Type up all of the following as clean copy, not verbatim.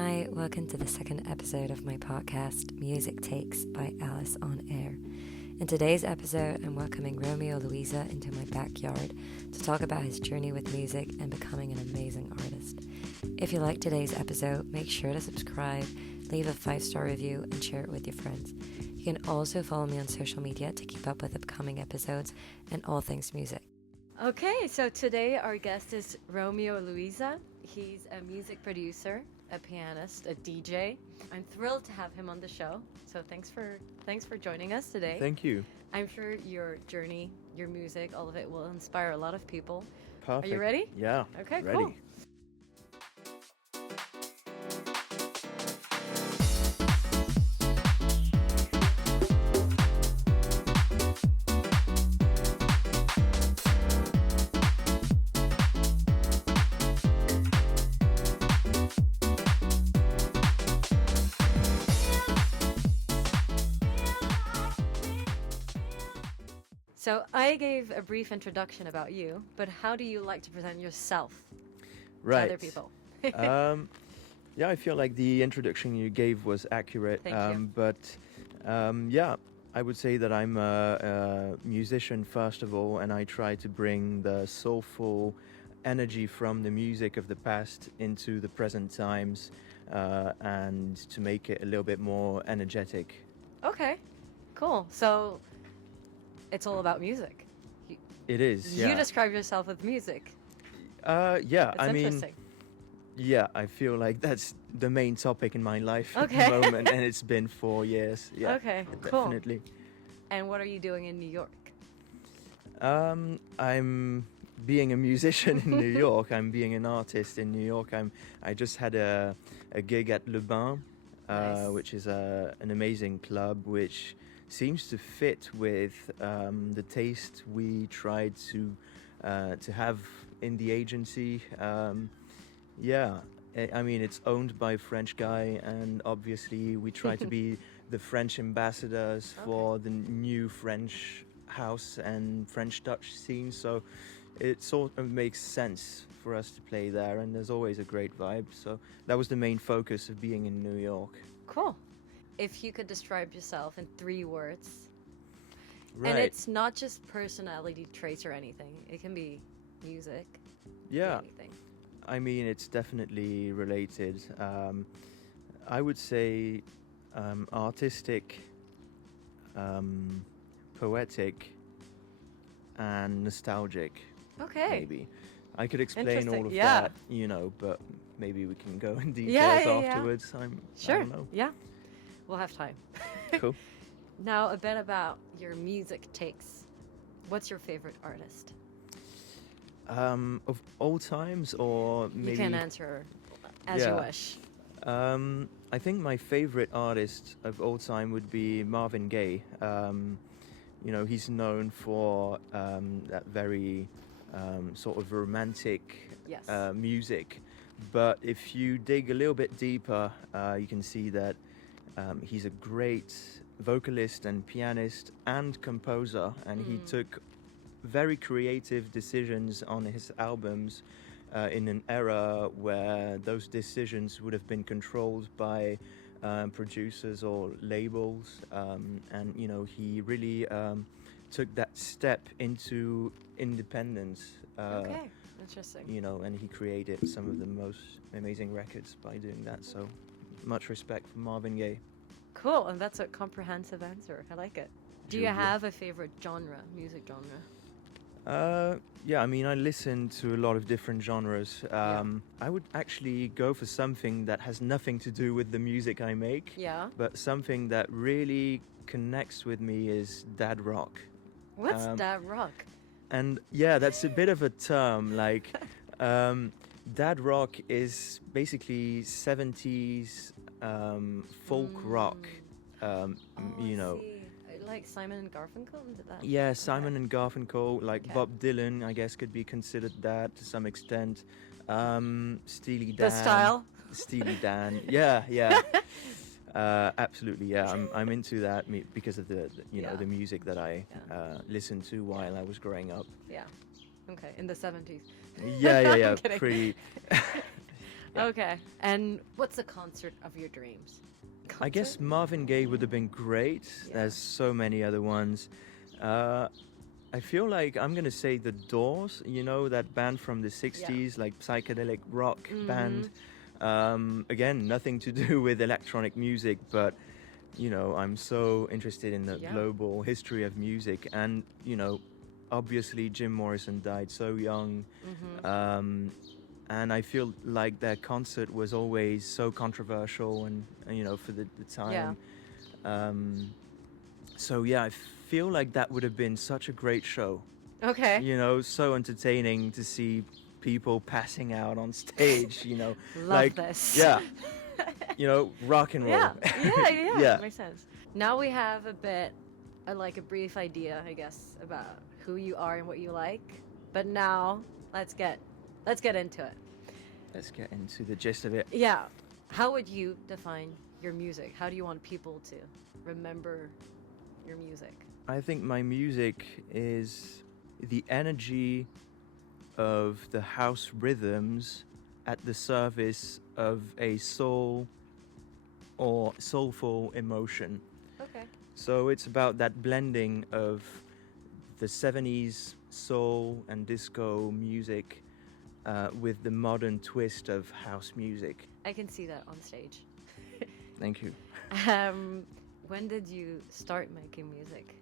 Hi, welcome to the second episode of my podcast, Music Takes by Alice on Air. In today's episode, I'm welcoming Romeo Louisa into my backyard to talk about his journey with music and becoming an amazing artist. If you like today's episode, make sure to subscribe, leave a 5-star review, and share it with your friends. You can also follow me on social media to keep up with upcoming episodes and all things music. Okay, so today our guest is Romeo Louisa. He's a music producer, a pianist, a DJ. I'm thrilled to have him on the show. So thanks for joining us today. Thank you. I'm sure your journey, your music, all of it will inspire a lot of people. Perfect. Are you ready? Yeah. Okay, ready. cool. So I gave a brief introduction about you, but how do you like to present yourself to other people? Yeah, I feel like the introduction you gave was accurate. Thank you. But yeah, I would say that I'm a musician first of all, and I try to bring the soulful energy from the music of the past into the present times, and to make it a little bit more energetic. Okay, cool. So it's all about music. It is. Yeah. You describe yourself with music. Yeah. That's interesting. Yeah, I feel like that's the main topic in my life at Okay. the moment, and it's been 4 years. Yeah, Okay, cool. definitely. And what are you doing in New York? I'm being a musician in New York. I'm being an artist in New York. I just had a gig at Le Bain, Nice. which is an amazing club, which seems to fit with the taste we tried to have in the agency. Yeah, I mean, it's owned by a French guy, and obviously we try to be the French ambassadors for the new French house and French Dutch scene, so it sort of makes sense for us to play there, and there's always a great vibe, so that was the main focus of being in New York. Cool. If you could describe yourself in 3 words, Right. and it's not just personality traits or anything, it can be music, Yeah. anything. I mean, it's definitely related. I would say artistic, poetic, and nostalgic. Okay. Maybe. I could explain Interesting, all of yeah. that, but maybe we can go in details Yeah. afterwards. I Sure. don't know. Yeah. We'll have time. Cool. Now, a bit about your music takes. What's your favorite artist? Of all times, or maybe You can answer as you Yeah. wish. I think my favorite artist of all time would be Marvin Gaye. He's known for that very sort of romantic Yes. music. But if you dig a little bit deeper, you can see that he's a great vocalist and pianist and composer, and he took very creative decisions on his albums in an era where those decisions would have been controlled by producers or labels, and he really took that step into independence. Okay. Interesting. And he created some of the most amazing records by doing that. So much respect for Marvin Gaye. Cool. And that's a comprehensive answer. I like it. Do you Sure, yeah. have a favorite genre, music genre? Yeah, I mean, I listen to a lot of different genres. I would actually go for something that has nothing to do with the music I make, Yeah. but something that really connects with me is dad rock. What's Um, that rock? And yeah, that's a bit of a term. Like, dad rock is basically 70s folk rock. Oh, You know, I see. Like Simon and Garfunkel? Did that? yeah, Simon Okay. and Garfunkel, like Okay. Bob Dylan, I guess could be considered that to some extent. Steely Dan. The style? Steely Dan. Yeah. Absolutely, yeah. I'm into that because of the Yeah. the music that I Yeah. listened to while I was growing up. Yeah. Okay. In the 70s. Yeah. I'm kidding. Pretty. Okay. And what's the concert of your dreams? I guess Marvin Gaye would have been great. Yeah. There's so many other ones. I feel like I'm gonna say The Doors. You know, that band from the '60s, like psychedelic rock band. Again, nothing to do with electronic music, but you know, I'm so interested in the global history of music, and you know, obviously Jim Morrison died so young. And I feel like their concert was always so controversial, and you know, for the time. So yeah, I feel like that would have been such a great show. Okay. You know, so entertaining to see people passing out on stage. You know, Love like this. yeah, you know, rock and roll. Yeah. Makes sense. Now we have a bit, like a brief idea, I guess, about who you are and what you like. But now let's get into it. Let's get into the gist of it. Yeah. How would you define your music? How do you want people to remember your music? I think my music is the energy of the house rhythms at the service of a soul or soulful emotion. Okay. So it's about that blending of the 70s soul and disco music with the modern twist of house music. I can see that on stage. Thank you. When did you start making music?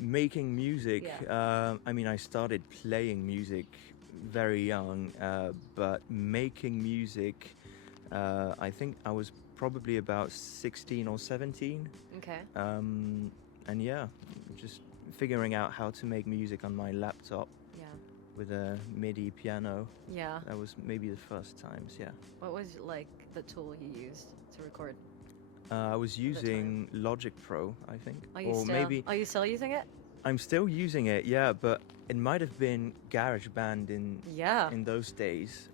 Making music, I mean, I started playing music very young, but making music, I think I was probably about 16 or 17. Okay. And yeah, just figuring out how to make music on my laptop. Yeah. With a MIDI piano. Yeah. That was maybe the first times, yeah. What was like the tool you used to record? I was using Logic Pro, I think. Are you still using it? I'm still using it, yeah, but it might have been GarageBand in those days.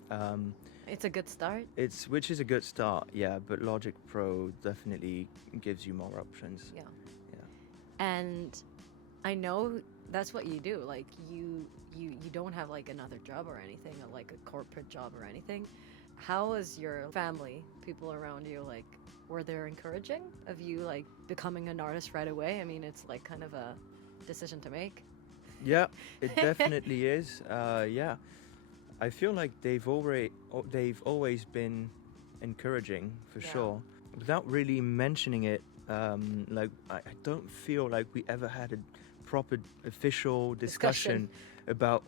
It's a good start. Which is a good start, yeah, but Logic Pro definitely gives you more options. Yeah. And I know that's what you do. Like you don't have like another job or anything, or like a corporate job or anything. How was your family, people around you, like, were they encouraging of you like becoming an artist right away? I mean, it's like kind of a decision to make. Yeah, it definitely is. Yeah, I feel like they've always been encouraging for sure, without really mentioning it. Like I don't feel like we ever had a proper official discussion about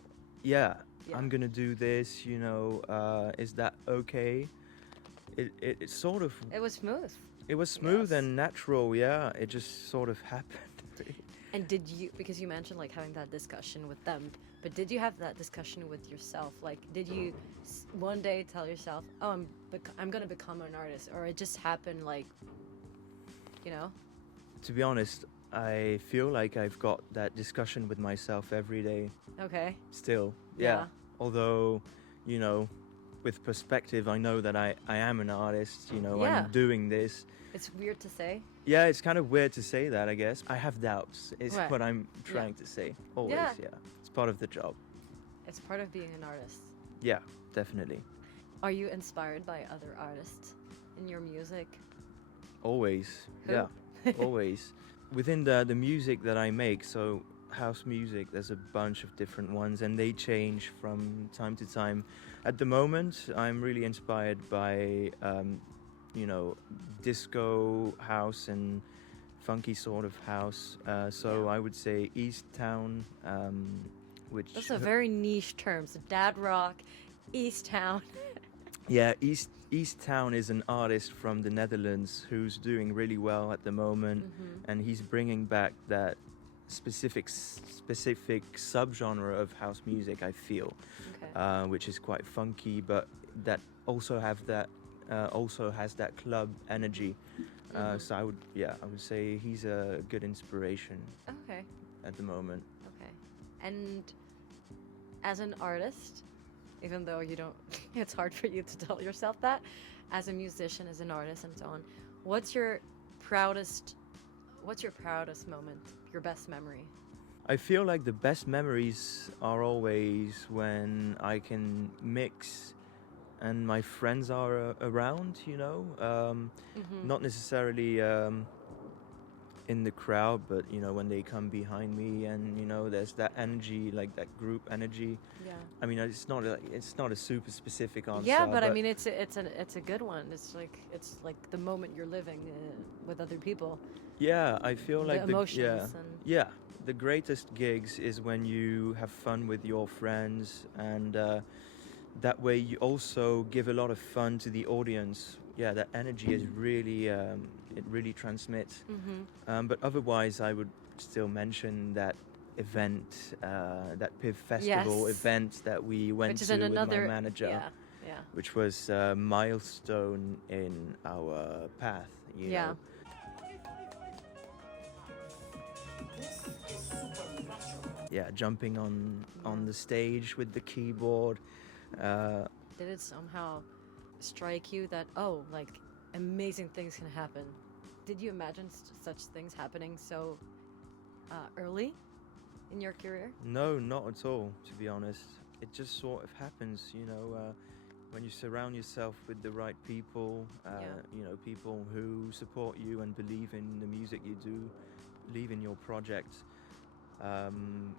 I'm gonna do this. You know, is that okay? It sort of. It was smooth. It was smooth and natural. Yeah, it just sort of happened. And did you, because you mentioned like having that discussion with them, but did you have that discussion with yourself? Like, did you one day tell yourself, "Oh, I'm gonna become an artist," or it just happened, like, you know? To be honest, I feel like I've got that discussion with myself every day. Okay. Still, yeah. Although, you know, with perspective, I know that I am an artist. You know, I'm doing this. It's weird to say. Yeah, it's kind of weird to say that, I guess. I have doubts, is what I'm trying to say. Always, It's part of the job. It's part of being an artist. Yeah, definitely. Are you inspired by other artists in your music? Always, yeah, always. Within the music that I make, so house music, there's a bunch of different ones, and they change from time to time. At the moment, I'm really inspired by you know, disco house and funky sort of house. So I would say East Town, which... Those are very niche terms. Dad rock, East Town. Yeah, East Town is an artist from the Netherlands who's doing really well at the moment, and he's bringing back that specific subgenre of house music, I feel, which is quite funky, but that also has that club energy. So I would say he's a good inspiration. At the moment. Okay. And as an artist, even though you don't, it's hard for you to tell yourself that, as a musician, as an artist, and so on, what's your proudest moment, your best memory? I feel like the best memories are always when I can mix and my friends are around, not necessarily in the crowd, but when they come behind me, and there's that energy, like that group energy. Yeah. I mean, it's not a super specific answer. Yeah, but I mean, it's a good one. It's like the moment you're living with other people. Yeah, I feel The like emotions and the greatest gigs is when you have fun with your friends, and that way you also give a lot of fun to the audience. Yeah, that energy is really it really transmits. But otherwise, I would still mention that event, that PIV festival Yes. event that we went which is to in with another my manager, yeah. which was a milestone in our path. You Yeah. know. Yeah, jumping on the stage with the keyboard. Did it somehow strike you that like amazing things can happen? Did you imagine such things happening so early in your career? No, not at all, to be honest. It just sort of happens, when you surround yourself with the right people, people who support you and believe in the music you do, believe in your project.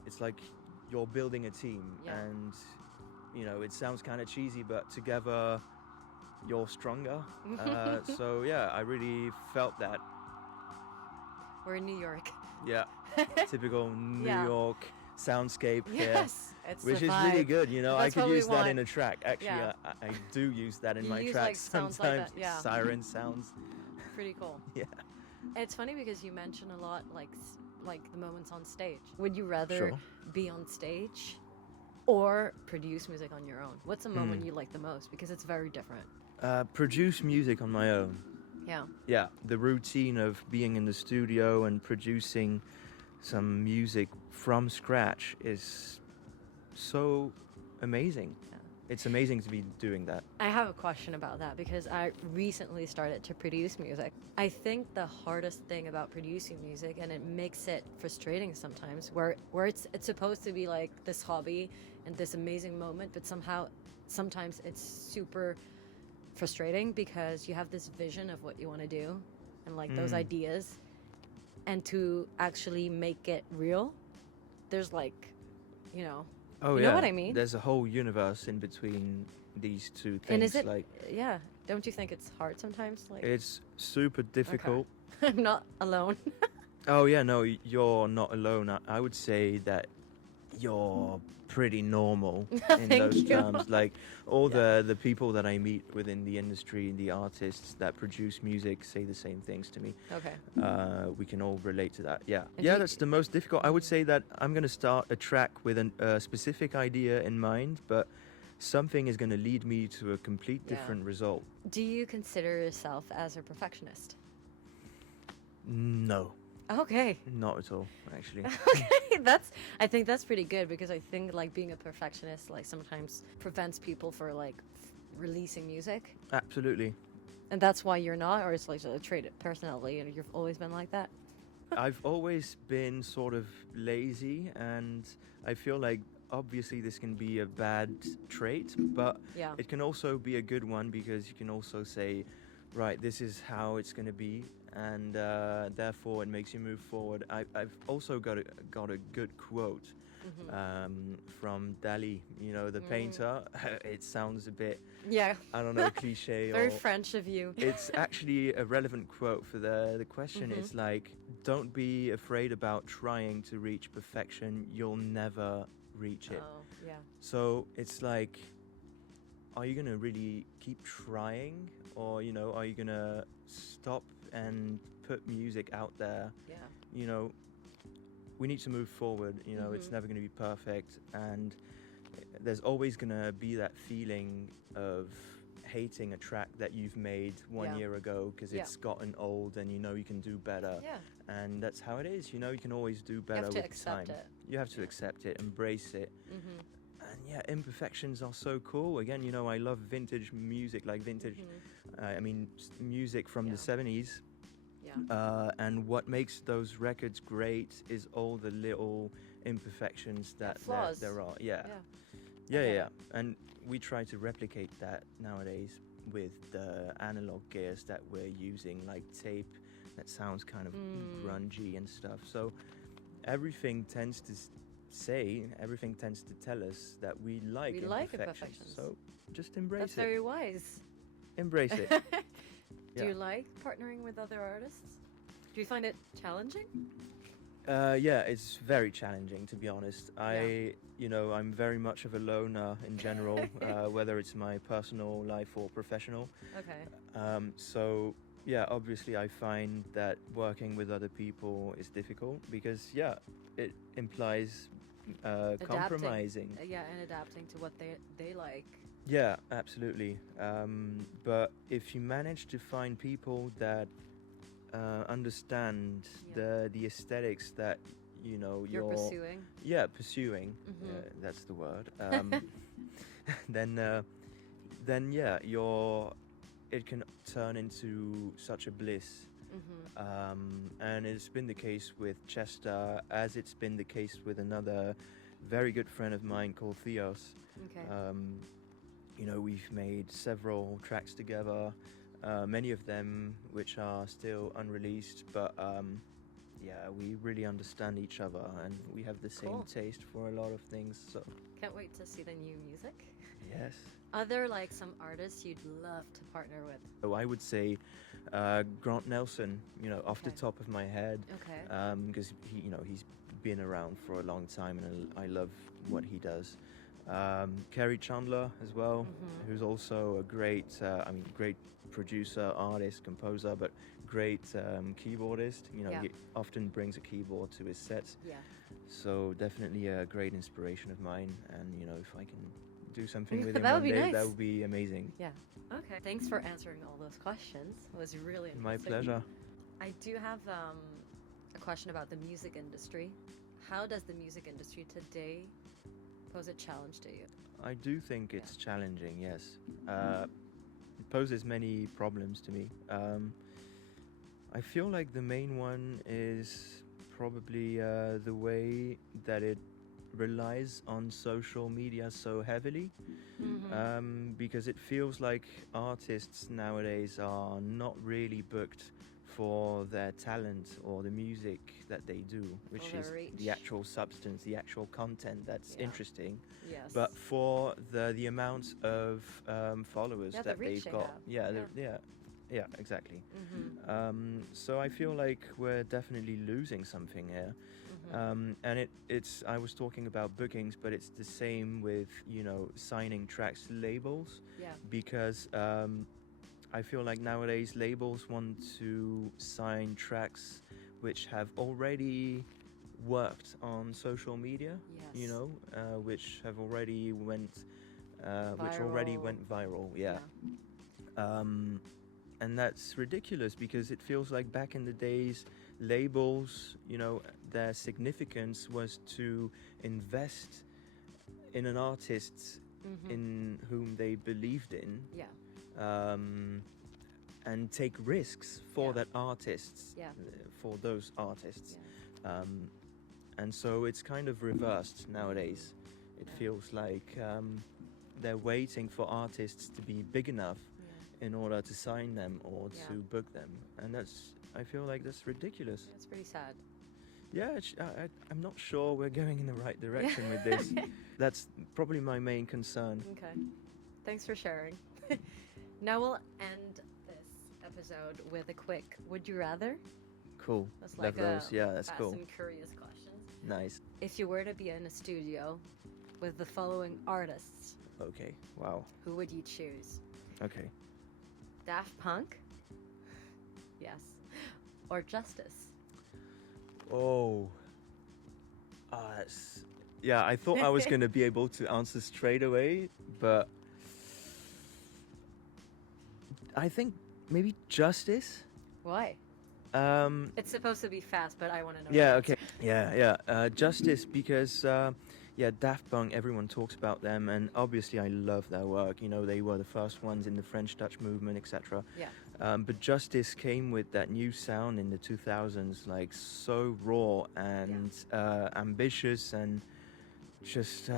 It's like you're building a team, and it sounds kind of cheesy, but together you're stronger. So yeah, I really felt that. We're in New York. Yeah, typical New Yeah. York soundscape here, Yes, it's which the is vibe. really good. I That's could what we use that want. in a track. Actually, Yeah. I do use that in You my use, tracks like, sounds like sometimes. that, yeah. Siren sounds. Pretty cool. Yeah. It's funny because you mention a lot like the moments on stage. Would you rather Sure. be on stage or produce music on your own? What's the moment you like the most? Because it's very different. Produce music on my own. Yeah. Yeah, the routine of being in the studio and producing some music from scratch is so amazing. Yeah. It's amazing to be doing that. I have a question about that because I recently started to produce music. I think the hardest thing about producing music, and it makes it frustrating sometimes, where it's supposed to be like this hobby and this amazing moment, but sometimes it's super frustrating because you have this vision of what you want to do and like those ideas, and to actually make it real, there's like, Oh, you yeah. know what I mean? There's a whole universe in between these two things. And is it like yeah, don't you think it's hard sometimes? Like, it's super difficult. I'm not alone. Oh yeah, no, you're not alone. I would say that you're pretty normal in Thank those you. terms. Like all the people that I meet within the industry, the artists that produce music, say the same things to me. Okay. We can all relate to that. Yeah, And yeah, that's the most difficult. I would say that I'm gonna start a track with a specific idea in mind, but something is gonna lead me to a complete Yeah. different result. Do you consider yourself as a perfectionist? No, Okay. not at all, actually. Okay, I think that's pretty good because I think like being a perfectionist like sometimes prevents people for like releasing music. Absolutely. And that's why you're not, or it's like a trait of personality and you've always been like that? I've always been sort of lazy, and I feel like obviously this can be a bad trait, but Yeah. it can also be a good one because you can also say, right, this is how it's going to be, and therefore it makes you move forward. I've also got a good quote from Dali, the painter. It sounds a bit, Yeah. I don't know, cliche. Very or French of you. It's actually a relevant quote for the question. It's like, don't be afraid about trying to reach perfection. You'll never reach it. Oh, yeah. So it's like, are you going to really keep trying? Or, are you going to stop and put music out there? Yeah. We need to move forward. It's never going to be perfect. And there's always going to be that feeling of hating a track that you've made 1 year ago because it's gotten old, and you can do better. Yeah. And that's how it is. You can always do You better have to with accept time. it. You have to accept it, embrace it. And yeah, imperfections are so cool. Again, I love vintage music, like vintage, music from the 70s. Yeah. And what makes those records great is all the little imperfections that flaws. there are. Yeah. Yeah. And we try to replicate that nowadays with the analog gears that we're using, like tape that sounds kind of grungy and stuff. So everything tends to everything tends to tell us that we like imperfections. So just embrace That's it. very wise. Embrace it. Do you like partnering with other artists? Do you find it challenging? Yeah, it's very challenging, to be honest. I'm very much of a loner in general, whether it's my personal life or professional. Okay. So yeah, obviously I find that working with other people is difficult because it implies compromising. And adapting to what they like. Yeah, absolutely. But if you manage to find people that understand the aesthetics that you're pursuing. Yeah, pursuing. That's the word. Then it can turn into such a bliss. And it's been the case with Chester, as it's been the case with another very good friend of mine called Theos. Okay. We've made several tracks together, many of them which are still unreleased, but we really understand each other and we have the same taste for a lot of things. So can't wait to see the new music. Yes. Are there some artists you'd love to partner with? So I would say Grant Nelson, off the top of my head. Okay. Because he's been around for a long time and I love what he does. Kerry Chandler as well, who's also a great producer, artist, composer, but great keyboardist. He often brings a keyboard to his sets. Yeah. So definitely a great inspiration of mine. And if I can do something with him That would one be day, nice. that would be amazing. Yeah. Okay. Thanks for answering all those questions. It was really interesting. My pleasure. I do have a question about the music industry. How does the music industry today pose a challenge to you? I do think it's challenging, yes. It poses many problems to me. I feel like the main one is probably the way that it relies on social media so heavily, because it feels like artists nowadays are not really booked for their talent or the music that they do, which is the actual substance, the actual content that's interesting. Yes. But for the amount of followers that they've got. Yeah, exactly. So I feel like we're definitely losing something here. And it's I was talking about bookings, but it's the same with signing tracks to labels. Because I feel like nowadays labels want to sign tracks which have already worked on social media, which have already went viral. And that's ridiculous because it feels like back in the days, labels, their significance was to invest in an artist in whom they believed in. And take risks for that artists, for those artists. And so it's kind of reversed nowadays. It feels like they're waiting for artists to be big enough in order to sign them or to book them. And I feel like that's ridiculous. It's pretty sad. Yeah, I'm not sure we're going in the right direction with this. That's probably my main concern. Okay. Thanks for sharing. Now we'll end this episode with a quick would you rather? Cool. That's like those. Yeah, that's cool. Some curious questions. Nice. If you were to be in a studio with the following artists, okay, wow, who would you choose? Okay. Daft Punk? Yes. Or Justice? I thought I was going to be able to answer straight away, but I think maybe Justice. Why? It's supposed to be fast, but I want to know. Yeah, okay. Yeah. Justice, because Daft Punk, everyone talks about them, and obviously I love their work. They were the first ones in the French Touch movement, etc. Yeah. But Justice came with that new sound in the 2000s, like so raw and ambitious and just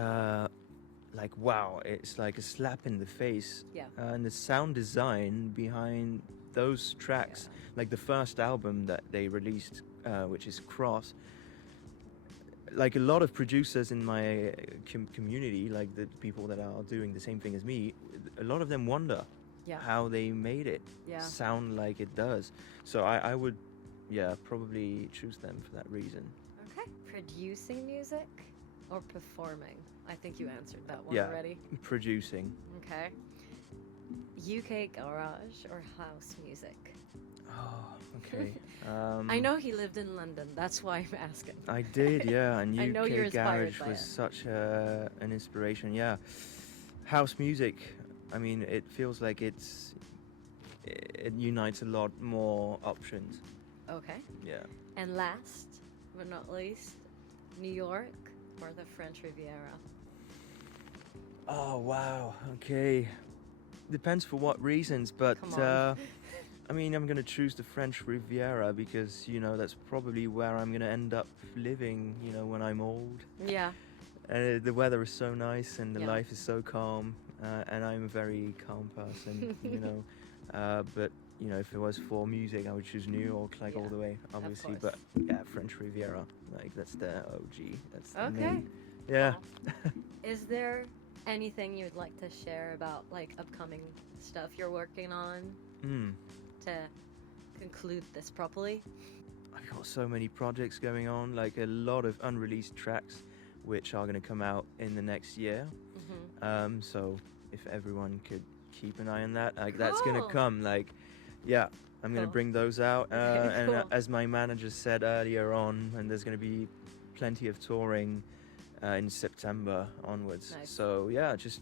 like, wow, it's like a slap in the face. Yeah. And the sound design behind those tracks, like the first album that they released, which is Cross, like a lot of producers in my community, like the people that are doing the same thing as me, a lot of them wonder how they made it sound like it does. So I would, probably choose them for that reason. Okay. Producing music or performing? I think you answered that one already. Producing. Okay. UK garage or house music? Oh, okay. I know he lived in London. That's why I'm asking. I did, yeah. And I know you're UK inspired garage by was it. such an inspiration. Yeah, house music. I mean, it feels like it unites a lot more options. Okay. Yeah. And last but not least, New York or the French Riviera? Oh wow. Okay. Depends for what reasons, but Come on. I mean, I'm gonna choose the French Riviera because that's probably where I'm gonna end up living. When I'm old. Yeah. And the weather is so nice, and the life is so calm, and I'm a very calm person. But if it was for music, I would choose New York, like all the way, obviously. But yeah, French Riviera, like that's the OG. That's the main. Yeah. Cool. Is there anything you'd like to share about like upcoming stuff you're working on to conclude this properly? I've got so many projects going on, like a lot of unreleased tracks which are going to come out in the next year. So if everyone could keep an eye on that, like that's going to come, like I'm going to bring those out, and as my manager said earlier on, and there's going to be plenty of touring in September onwards. Nice. So just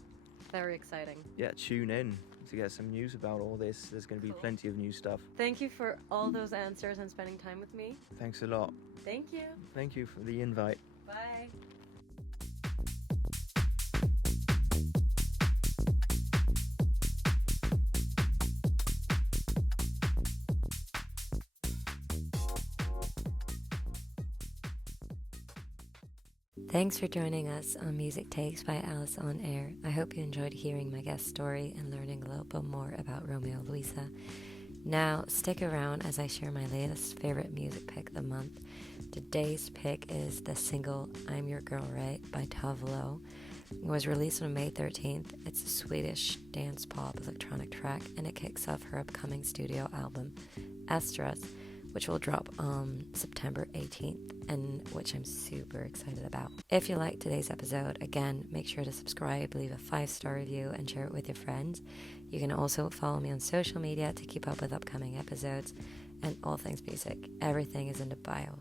very exciting. Tune in to get some news about all this. There's going to be plenty of new stuff. Thank you for all those answers and spending time with me. Thanks a lot. Thank you. Thank you for the invite. Bye. Thanks for joining us on Music Takes by Alice on Air. I hope you enjoyed hearing my guest story and learning a little bit more about Romeo Louisa. Now, stick around as I share my latest favorite music pick of the month. Today's pick is the single I'm Your Girl Right by Tavlo. It was released on May 13th. It's a Swedish dance pop electronic track, and it kicks off her upcoming studio album, Estras, which will drop on September 18th, and which I'm super excited about. If you liked today's episode, again, make sure to subscribe, leave a 5-star review, and share it with your friends. You can also follow me on social media to keep up with upcoming episodes and all things music. Everything is in the bio.